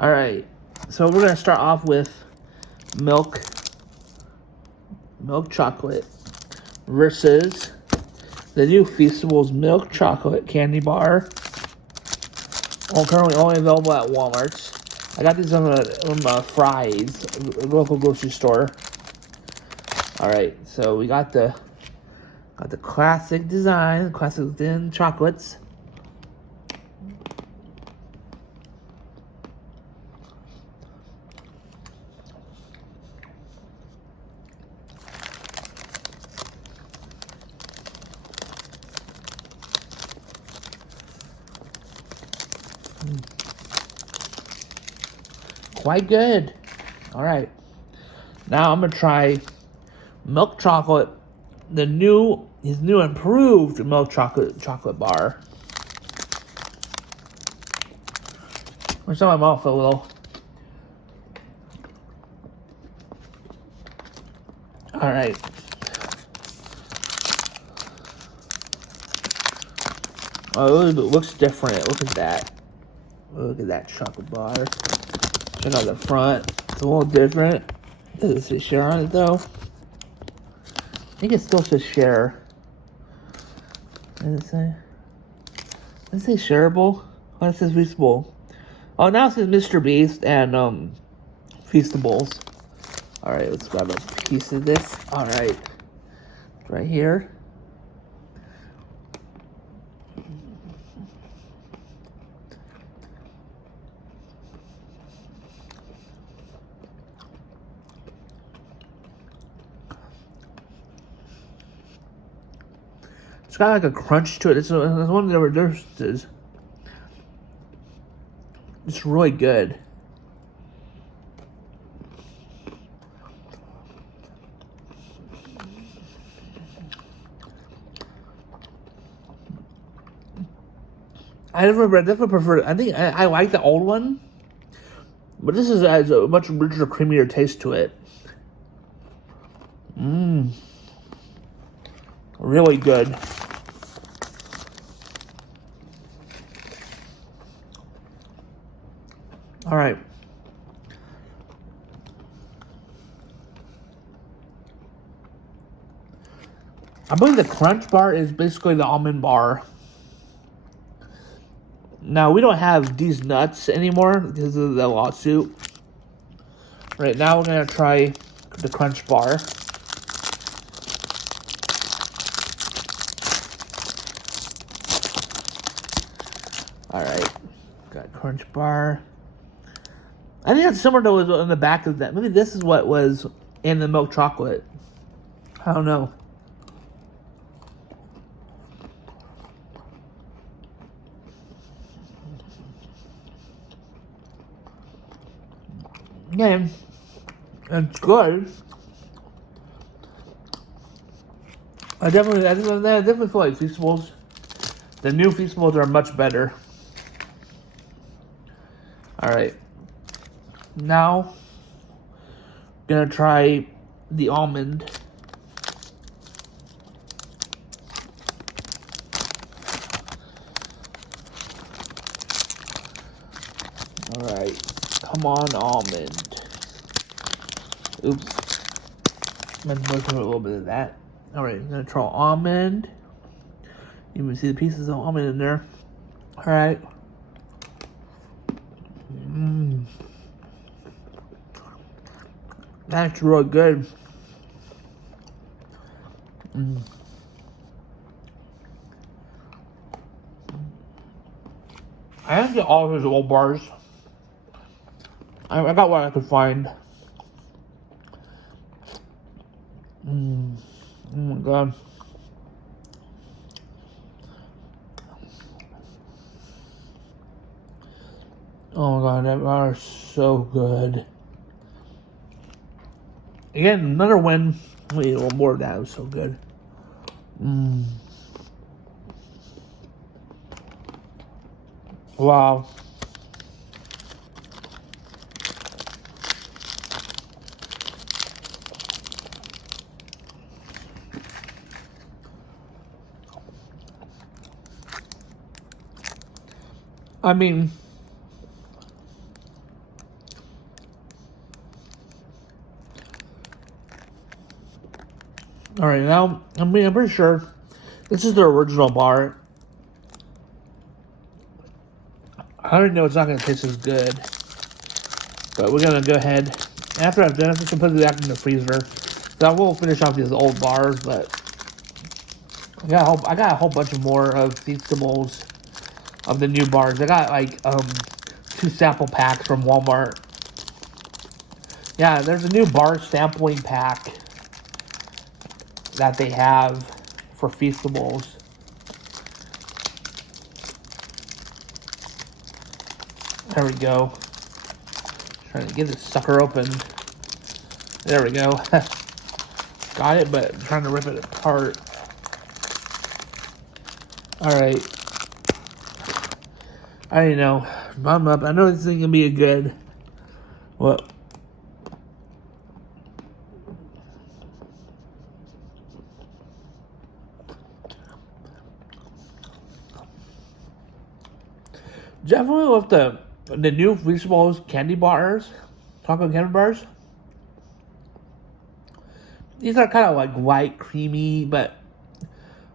All right, so we're gonna start off with milk chocolate versus the new Feastables milk chocolate candy bar. Currently only available at Walmart. I got these on Fry's, local grocery store. All right, so we got the classic design, classic thin chocolates. Quite good. All right, now I'm gonna try milk chocolate, his new improved milk chocolate bar. I saw my mouth a little. All right. Oh, it looks different. Look at that. Look at that chocolate bar. Check out the front. It's a little different. Does it say share on it though? I think it still says share. What does it say? Does it say shareable? Oh, it says Feastable. Oh, now it says Mr. Beast and Feastables. Alright, let's grab a piece of this. Alright. Right here. It's got like a crunch to it. It's one of the differences. It's really good. I definitely prefer it. I think I like the old one, but this has a much richer, creamier taste to it. Really good. All right. I believe the Crunch Bar is basically the almond bar. Now, we don't have these nuts anymore because of the lawsuit. Right now, we're going to try the Crunch Bar. Alright, got Crunch Bar. I think it's similar to what was on the back of that. Maybe this is what was in the milk chocolate. I don't know. Yeah, it's good. I definitely feel like Feastables. The new Feastables are much better. All right, now gonna try the almond. All right, come on, almond. Oops, I'm gonna put a little bit of that. All right, I'm gonna try almond. You can see the pieces of almond in there. All right. That's really good. I didn't get all of his old bars. I got what I could find. Oh my god. Oh my god, that bar is so good. Again, another win. We need a little more of that. It was so good. Wow. I mean, All right, now I'm pretty sure this is the original bar. I already know it's not going to taste as good, but we're going to go ahead. After I've done it, I'm just going to put it back in the freezer. So I will finish off these old bars, but I got a whole bunch of more of Feastables of the new bars. I got like 2 sample packs from Walmart. Yeah, there's a new bar sampling pack that they have for Feastables. There we go. Trying to get this sucker open. There we go. Got it, but I'm trying to rip it apart. Alright. I don't know. I'm up. I know this is going to be a good... What? Definitely with the new Feastables candy bars, chocolate candy bars. These are kind of like white, creamy, but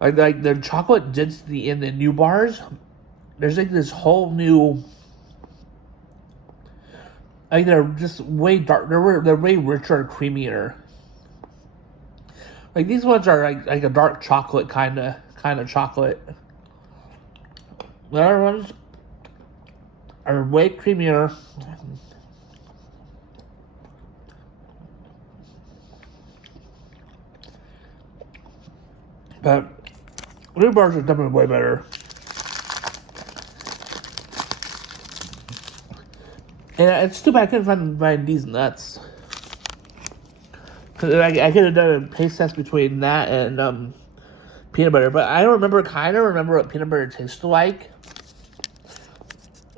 like the chocolate density in the new bars. There's like this whole new, like they're just way dark. They're way richer and creamier. Like these ones are like a dark chocolate kind of chocolate. The other ones are way creamier. But new bars are definitely way better. And it's too bad I couldn't find these nuts. Cause I could have done a taste test between that and peanut butter, but I don't remember. Kind of remember what peanut butter tastes like.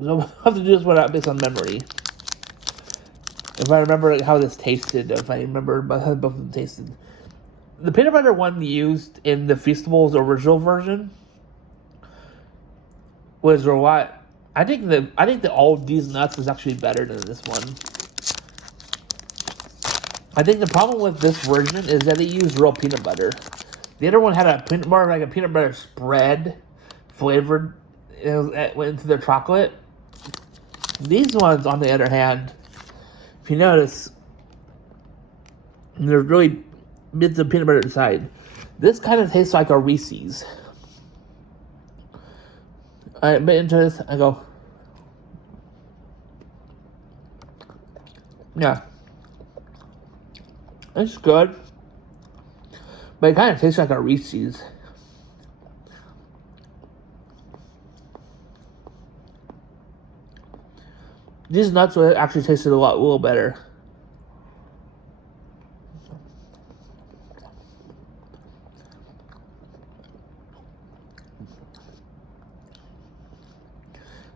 So I'll have to do this one based on memory. If I remember how this tasted, if I remember how both of them tasted. The peanut butter one used in the Feastables original version was a lot. I think the all these nuts is actually better than this one. I think the problem with this version is that it used real peanut butter. The other one had more like a peanut butter spread flavored. It went into the chocolate. These ones, on the other hand, if you notice, there's really bits of peanut butter inside. This kind of tastes like a Reese's. I bit into this, I go, yeah, it's good, but it kind of tastes like a Reese's. These nuts actually tasted a little better.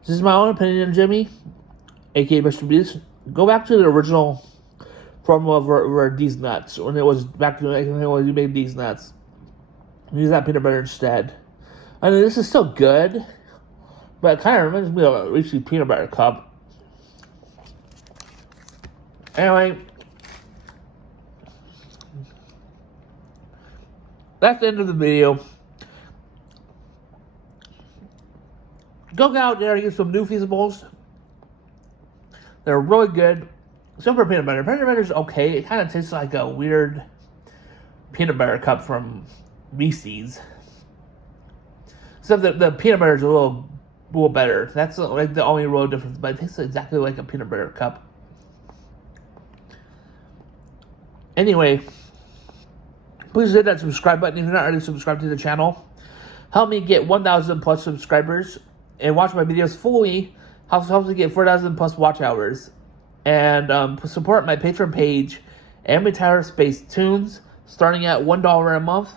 This is my own opinion, Jimmy, aka Mr. Beast. Go back to the original formula for these nuts when it was back to when you made these nuts. Use that peanut butter instead. I mean, this is still good, but it kind of reminds me of a Reese's peanut butter cup. Anyway, that's the end of the video. Go out there and get some new Feastables. They're really good. Except for peanut butter. Peanut butter is okay. It kind of tastes like a weird peanut butter cup from Reese's. Except the peanut butter is a little better. That's like the only real difference. But it tastes exactly like a peanut butter cup. Anyway, please hit that subscribe button if you're not already subscribed to the channel. Help me get 1,000 plus subscribers and watch my videos fully. Helps me get 4,000 plus watch hours. And support my Patreon page, Amity Tyler Space Tunes, starting at $1 a month.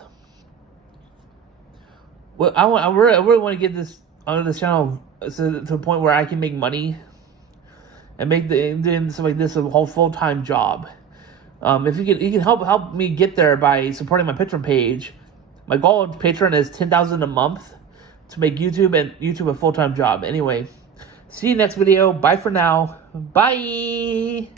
Well, I really want to get this on this channel to the point where I can make money and make doing something like this a whole full-time job. If you can help me get there by supporting my Patreon page. My goal of Patreon is 10,000 a month to make YouTube a full-time job. Anyway, see you next video. Bye for now. Bye.